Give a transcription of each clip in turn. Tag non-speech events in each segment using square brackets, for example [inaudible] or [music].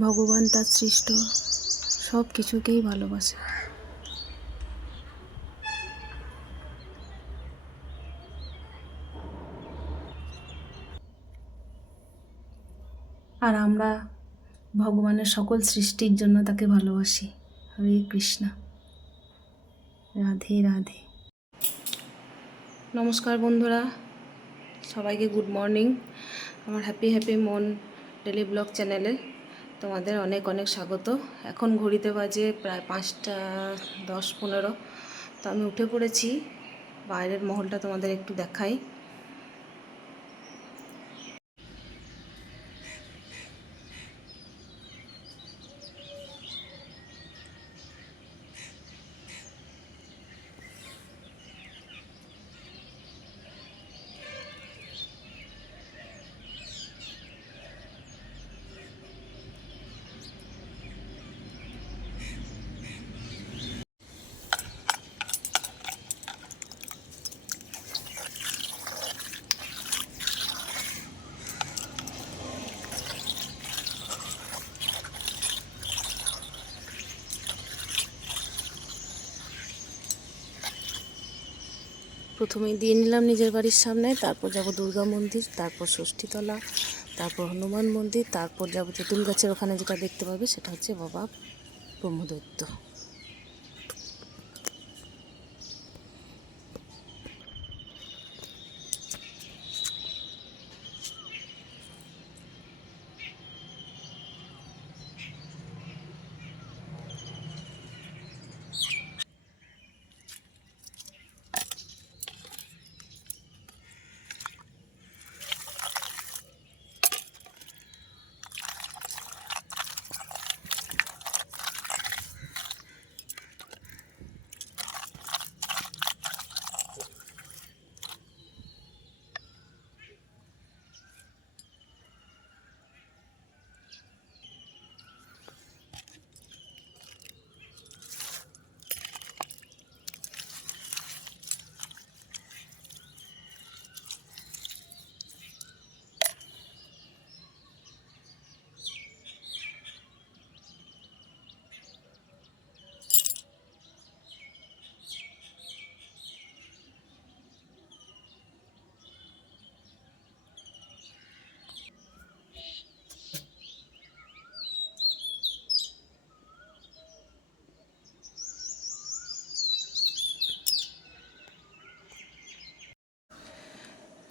ভগবান তার সৃষ্ট সব কিছুকেই ভালোবাসে। আর আমরা ভগবানের সকল সৃষ্টির জন্য তাকে ভালোবাসি। হরে কৃষ্ণ। রাধে রাধে। নমস্কার বন্ধুরা, সবাইকে গুড মর্নিং। আমার হ্যাপি হ্যাপি মন ডেলি ব্লগ চ্যানেলে তোমাদের অনেক অনেক স্বাগত। এখন ঘড়িতে বাজে প্রায় পাঁচটা দশ পনেরো। তো আমি উঠে পড়েছি। বাইরের মহলটা তোমাদের একটু দেখাই। প্রথমে দিয়ে নিলাম নিজের বাড়ির সামনে, তারপর যাব দুর্গা মন্দির, তারপর ষষ্ঠীতলা, তারপর হনুমান মন্দির, তারপর যাব তেঁতুল গাছের ওখানে যেটা দেখতে পাবে সেটা হচ্ছে বাবা ব্রহ্মদৈত্য।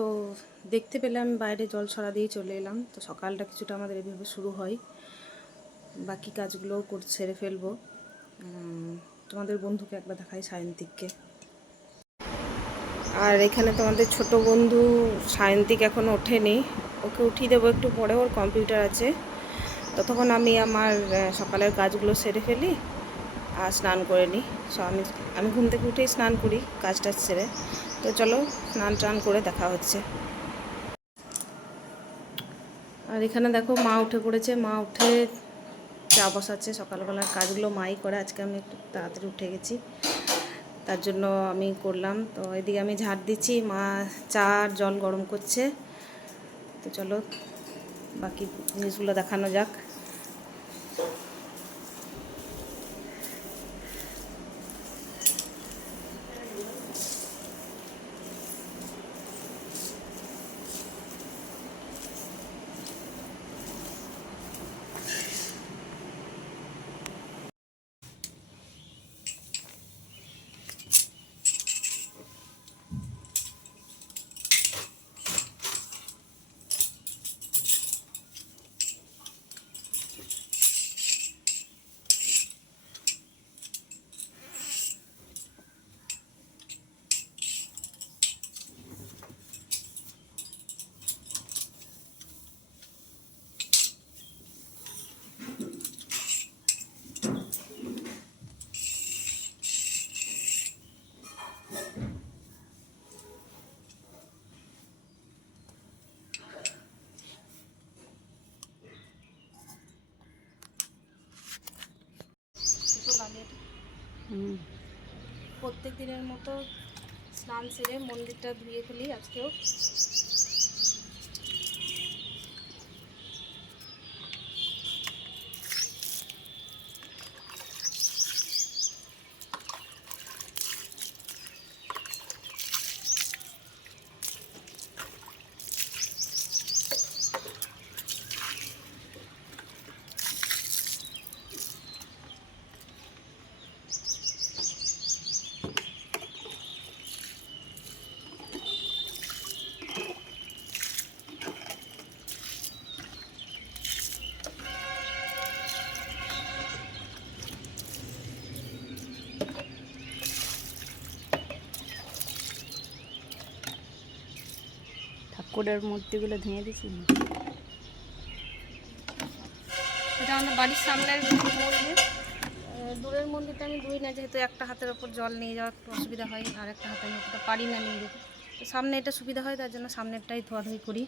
তো দেখতে পেলাম বাইরে জল ছড়া দিয়ে চলে এলাম। তো সকালটা কিছুটা আমাদের এভাবে শুরু হয়। বাকি কাজগুলোও সেরে ফেলব। তোমাদের বন্ধুকে একবার দেখাই সায়ন্তিককে। আর এখানে তোমাদের ছোট বন্ধু সায়ন্তিক এখনও ওঠেনি। ওকে উঠিয়ে দেবো একটু পরে, ওর কম্পিউটার আছে। ততক্ষণ আমি আমার সকালের কাজগুলো সেরে ফেলি আর স্নান করে নিই। সো আমি আমি ঘুম থেকে উঠেই স্নান করি, কাজটা সেরে। তো চলো স্নান টান করে দেখা হচ্ছে। আর এখানে দেখো মা উঠে পড়েছে, মা উঠে চা বসাচ্ছে, সকালবেলার কাজগুলো মাই করে, আজকে আমি একটু তাড়াতাড়ি উঠে গেছি। তার জন্য আমি করলাম, তো এদিকে আমি ঝাড় দিচ্ছি, মা চা আর জল গরম করছে। তো চলো বাকি জিনিসগুলো দেখানো যাক। দিনের মতো স্নান সেরে মন্দিরটা ধুয়ে ফেলি আজকেও। ঠাকুরের মূর্তিগুলো ধুয়ে দিছি এটা আমাদের বাড়ির সামনের মন্দির। দূরের মন্দিরটা আমি ধুই না, যেহেতু একটা হাতের ওপর জল নিয়ে যাওয়া একটু অসুবিধা হয়, আর একটা হাতে আমি পারি না নিয়ে যেতে। সামনে এটা সুবিধা হয়, তার জন্য সামনেরটাই ধোয়াধুয়ি করি।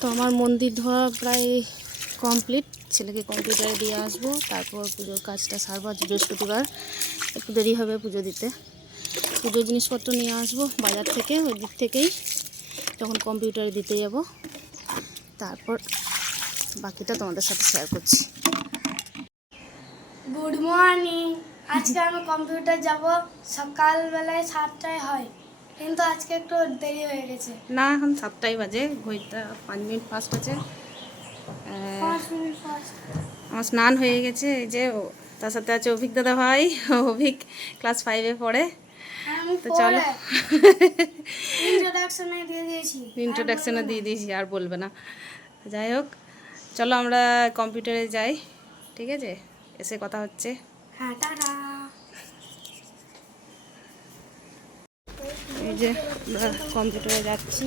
তো আমার মন্দির ধোয়া প্রায় কমপ্লিট ছেলেকে কম্পিউটারে দিয়ে আসব তারপর পুজোর কাজটা সারবো আজ বৃহস্পতিবার। একটু দেরি হবে পুজো দিতে। পুজো জিনিসপত্র নিয়ে আসব বাজার থেকে ওই দিক থেকেই। যখন কম্পিউটারে দিতে যাব। তারপর বাকিটা তোমাদের সাথে শেয়ার করছি। গুড মর্নিং আজকে আমি কম্পিউটার যাব। সকালবেলায় সাতটায় হয়। কিন্তু আজকে একটু দেরি হয়ে গেছে। না এখন সাতটাই বাজে। ঘড়িটা পাঁচ মিনিট ফাস্ট আছে। আমার স্নান হয়ে গেছে এই যে তার সাথে আছে অভিক দাদা ভাই অভিক ক্লাস ফাইভে পড়ে। তো চলো। ইন্ট্রোডাকশনে দিয়ে দিয়েছি। আর বলবে না। যাই হোক চলো আমরা কম্পিউটারে যাই ঠিক আছে? এসে কথা হচ্ছে। হ্যাঁ এই যে আমরা কম্পিউটারে যাচ্ছি?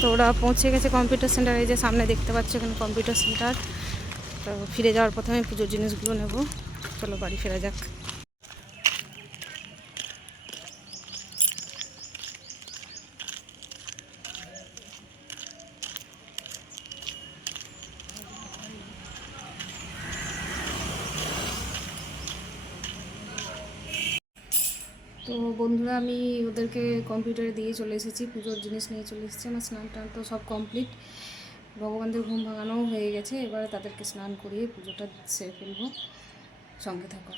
তো ওরা পৌঁছে গেছে কম্পিউটার সেন্টার এই যে সামনে দেখতে পাচ্ছ এখানে কম্পিউটার সেন্টার তো ফিরে যাওয়ার পথে আমি পুজোর জিনিসগুলো নেব। চলো বাড়ি ফেরা যাক। তো বন্ধুরা, আমি ওদেরকে কম্পিউটারে দিয়ে চলে এসেছি, পুজোর জিনিস নিয়ে চলে এসেছি। আমার স্নান টান তো সব কমপ্লিট ভগবানদের ঘুম ভাঙানোও হয়ে গেছে, এবারে তাদেরকে স্নান করিয়ে পুজোটা সেরে ফেলব। সঙ্গে থাকো।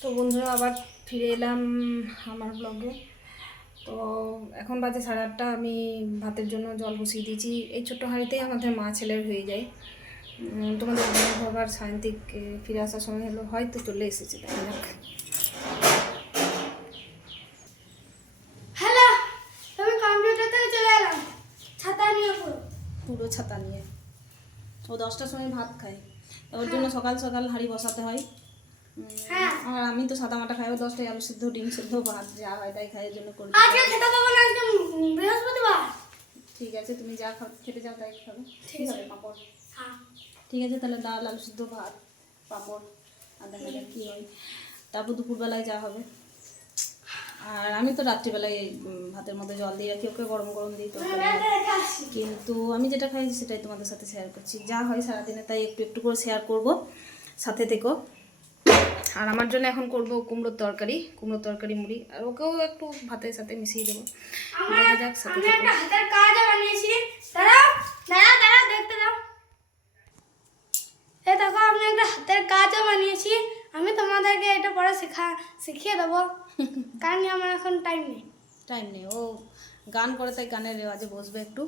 তো বন্ধুরা, আবার ফিরে এলাম আমার ব্লগে তো এখন বাজে সাড়ে আটটা, আমি ভাতের জন্য জল বসিয়ে দিয়েছি। এই ছোট্ট হাঁড়িতেই আমাদের মা ছেলের হয়ে যায়। তোমাদের আবার সায়ন্তিক ফিরে আসার সময় হলো? হয়তো চলে এসেছে, দেখা যাক হ্যালো তুমি কম্পিউটার থেকে চলে এলাম ছাতা নিয়ে পুরো পুরো ছাতা নিয়ে ও দশটার সময় ভাত খায় তো ওর জন্য সকাল সকাল হাঁড়ি বসাতে হয়। হ্যাঁ। আর আমি তো সাদা মাটা খাই দশটায় আলু সিদ্ধ ডিম সিদ্ধ ভাত যা হয় তাই খাই জন্য করি। ঠিক আছে তুমি যা খেতে যাও তাই খাবে। ঠিক আছে। পাঁপড়? হ্যাঁ। ঠিক আছে তাহলে ডাল আলু সিদ্ধ ভাত পাঁপড় আর দেখা যাক কী হয়। তারপর দুপুরবেলায় যা হবে। আর আমি তো রাত্রিবেলায় ভাতের মধ্যে জল দিয়ে রাখি ওকে গরম গরম দিই তো রেখে কিন্তু আমি যেটা খাই সেটাই তোমাদের সাথে শেয়ার করছি। যা হয় সারাদিনে তাই একটু একটু করে শেয়ার করব। সাথে থেকো। আর আমার জন্য এখন করব কুমড়োর তরকারি কুমড়োর তরকারি মুড়ি আর ওকেও একটু ভাতের সাথে মিশিয়ে দেবো। দেখা যাক সাথে দেখতে দাও। এ দেখো আমি একটা হাতের কাজও বানিয়েছি। আমি পরে শেখা শিখিয়ে দেবো। [laughs] কারণ আমার এখন টাইম নেই। টাইম নেই। ও গান করে তাই গানের রেওয়াজে বসবে একটু।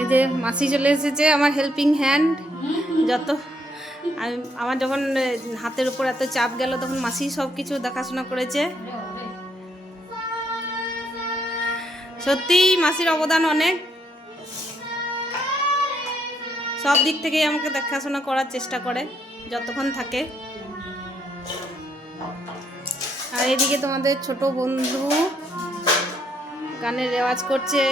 এই যে মাসি চলে এসেছে আমার হেল্পিং হ্যান্ড যত আমি আমার যখন হাতের উপর এত চাপ গেল তখন মাসি সব কিছু দেখাশোনা করেছে। সত্যি মাসির অবদান অনেক। সব দিক থেকেই আমাকে দেখাশোনা করার চেষ্টা করে। যতক্ষণ থাকে। আর এদিকে তোমাদের ছোট বন্ধু গানের রেওয়াজ করছে।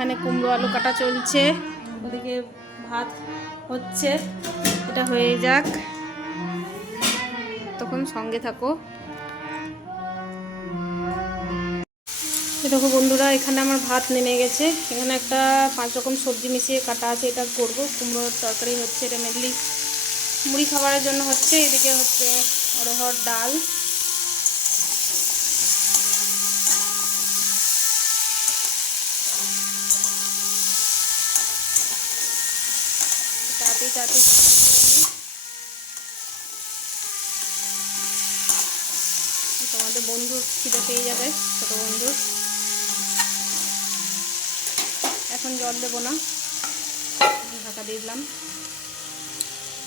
আলু কাটা চলছে। ওদিকে ভাত হচ্ছে। এটা হয়ে যাক। তখন সঙ্গে থাকো। দেখো বন্ধুরা, এখানে আমার ভাত নেমে গেছে। এখানে একটা পাঁচ রকম সবজি মিশিয়ে কাটা আছে, এটা করব। কুমড়োর তরকারি হচ্ছে, এটা মেনলি মুড়ি খাবারের জন্য হচ্ছে। এদিকে হচ্ছে অরহর ডাল। তাড়াতাড়ি তোমাদের বন্ধু খিদে পেয়ে যাবে, ছোটো বন্ধু এখন জল দেবো না। ঢাকা দিয়ে দিলাম।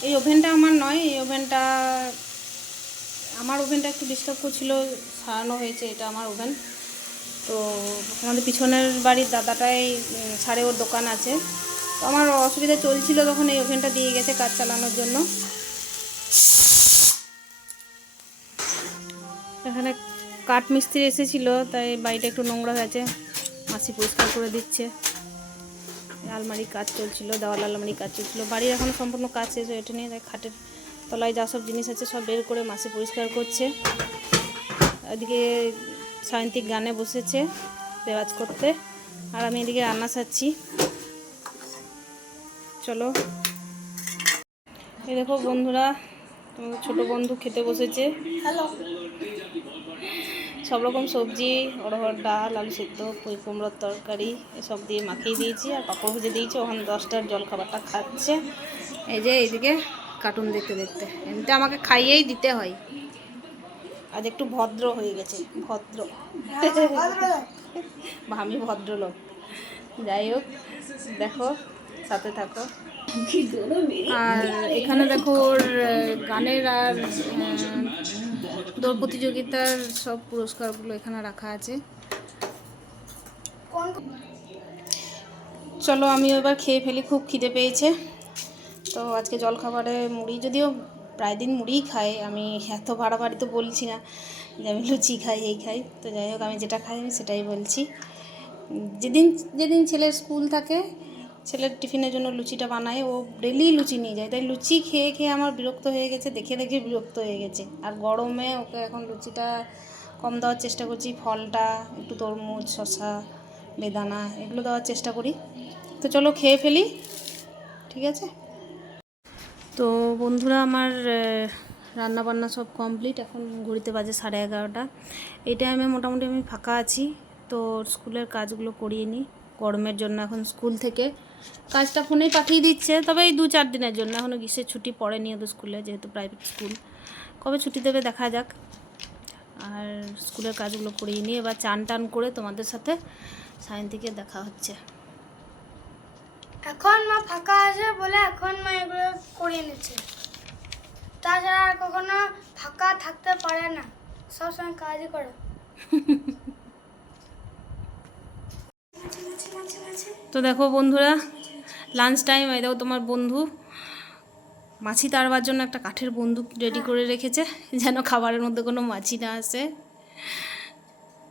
এই ওভেনটা আমার নয়, এই ওভেনটা আমার ওভেনটা একটু ডিস্টার্ব করছিল, সারানো হয়েছে, এটা আমার ওভেন। তো আমাদের পিছনের বাড়ির দাদাটাই ছাড়ে ওর দোকান আছে। তো আমার অসুবিধা চলছিল তখন এই ওভেনটা দিয়ে গেছে কাজ চালানোর জন্য। এখানে কাঠ মিস্ত্রি এসেছিল, তাই বাড়িটা একটু নোংরা হয়েছে। মাসি পরিষ্কার করে দিচ্ছে। এই আলমারির কাজ চলছিল, দেওয়াল আলমারি কাজ চলছিল। বাড়ির এখন সম্পূর্ণ কাজ শেষ হয়ে ওঠেনি, তাই খাটের তলায় যা সব জিনিস আছে সব বের করে মাসি পরিষ্কার করছে। এদিকে সায়ন্তিক গানে বসেছে রেওয়াজ করতে। আর আমি এদিকে রান্না সারছি। চলো। এই দেখো বন্ধুরা তোমাদের ছোট বন্ধু খেতে বসেছে। হ্যালো সব রকম সবজি অড়হর ডাল আলু সেদ্ধ পুঁই কুমড়োর তরকারি এসব দিয়ে মাখিয়ে দিয়েছি আর পাঁপড় ভেজে দিয়েছি। ওখানে দশটার জল খাবারটা খাচ্ছে। এই যে এইদিকে কার্টুন দেখতে দেখতে। এমনিতে আমাকে খাইয়েই দিতে হয়। আজ একটু ভদ্র হয়ে গেছে ভদ্র। আমি ভদ্রলোক। যাই হোক দেখো। সাথে থাকো। আর এখানে দেখো ওর গানের আর দৌড় প্রতিযোগিতার সব পুরস্কারগুলো এখানে রাখা আছে। চলো আমি এবার খেয়ে ফেলি খুব খিদে পেয়েছে। তো আজকে জলখাবারে মুড়ি যদিও প্রায় দিন মুড়িই খাই আমি এত বাড়াবাড়ি তো বলছি না যে আমি লুচি খাই এই খাই। তো যাই হোক আমি যেটা খাই আমি সেটাই বলছি। যেদিন যেদিন ছেলের স্কুল থাকে ছেলের টিফিনের জন্য লুচিটা বানায়, ও ডেলি লুচি নিয়ে যায়। তাই লুচি খেয়ে খেয়ে আমার বিরক্ত হয়ে গেছে, দেখে দেখে বিরক্ত হয়ে গেছে। আর গরমে ওকে এখন লুচিটা কম দেওয়ার চেষ্টা করছি, ফলটা, একটু তরমুজ, শসা, বেদানা, এগুলো দেওয়ার চেষ্টা করি। তো চলো খেয়ে ফেলি, ঠিক আছে? তো বন্ধুরা, আমার রান্না বান্না সব কমপ্লিট। এখন ঘড়িতে বাজে সাড়ে এগারোটা। এই টাইমে মোটামুটি আমি ফাঁকা আছি। তো স্কুলের কাজগুলো করিয়ে নিই। গরমের জন্য এখন স্কুল থেকে কাজটা ফোনেই পাঠিয়ে দিচ্ছে। তবে এই দু চার দিনের জন্য এখনও গ্রীষ্মের ছুটি পড়েনি ওদের স্কুলে যেহেতু প্রাইভেট স্কুল কবে ছুটি দেবে দেখা যাক। আর স্কুলের কাজগুলো করিয়ে নিয়ে এবার চান টান করে তোমাদের সাথে সাইন থেকে দেখা হচ্ছে। এখন মা ফাঁকা আছে বলে এখন মা এগুলো করিয়ে নিচ্ছে। তাছাড়া আর কখনো ফাঁকা থাকতে পারে না। সবসময় কাজই করে। [laughs] তো দেখো বন্ধুরা লাঞ্চ টাইম এই দেখো তোমার বন্ধু মাছি তাড়বার জন্য একটা কাঠের বন্দুক রেডি করে রেখেছে যেন খাবারের মধ্যে কোনো মাছি না আসে।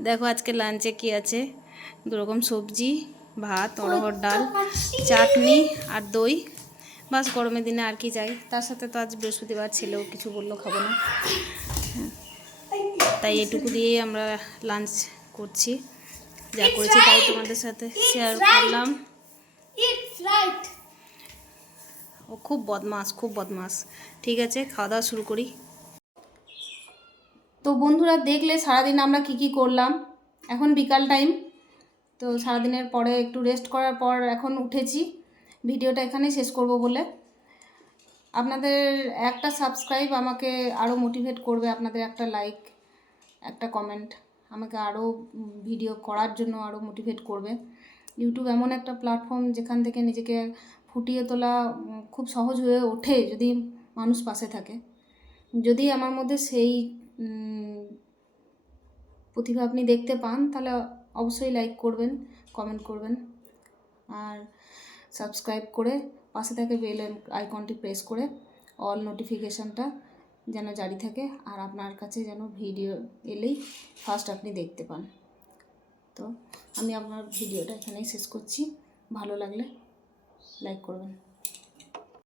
দেখো আজকে লাঞ্চে কি আছে? দু রকম সবজি ভাত অড়হর ডাল চাটনি আর দই। বাস গরমের দিনে আর কি চাই? তার সাথে তো আজ বৃহস্পতিবার ছেলেও কিছু বলল খাব না। তাই এটুকু দিয়েই আমরা লাঞ্চ করছি। যা করেছি তাই তোমাদের সাথে শেয়ার করলাম। রাইট ও খুব বদমাস খুব বদমাস। ঠিক আছে খাওয়া দাওয়া শুরু করি। তো বন্ধুরা দেখলে সারাদিন আমরা কি কি করলাম? এখন বিকাল টাইম তো সারাদিনের পরে একটু রেস্ট করার পর এখন উঠেছি। ভিডিওটা এখানেই শেষ করব বলে। আপনাদের একটা সাবস্ক্রাইব আমাকে আরও মোটিভেট করবে আপনাদের একটা লাইক একটা কমেন্ট আমাকে আরও ভিডিও করার জন্য আরও মোটিভেট করবে। ইউটিউব এমন একটা প্ল্যাটফর্ম যেখান থেকে নিজেকে ফুটিয়ে তোলা খুব সহজ হয়ে ওঠে যদি মানুষ পাশে থাকে। যদি আমার মধ্যে সেই প্রতিভা আপনি দেখতে পান, তাহলে অবশ্যই লাইক করবেন কমেন্ট করবেন। আর সাবস্ক্রাইব করে পাশে থাকে বেল আইকনটি প্রেস করে অল নোটিফিকেশানটা যেন জারি থাকে আর আপনার কাছে যেন ভিডিও এলেই ফার্স্ট আপনি দেখতে পান। তো আমি আপনার ভিডিওটা এখানেই শেষ করছি। ভালো লাগলে লাইক করবেন।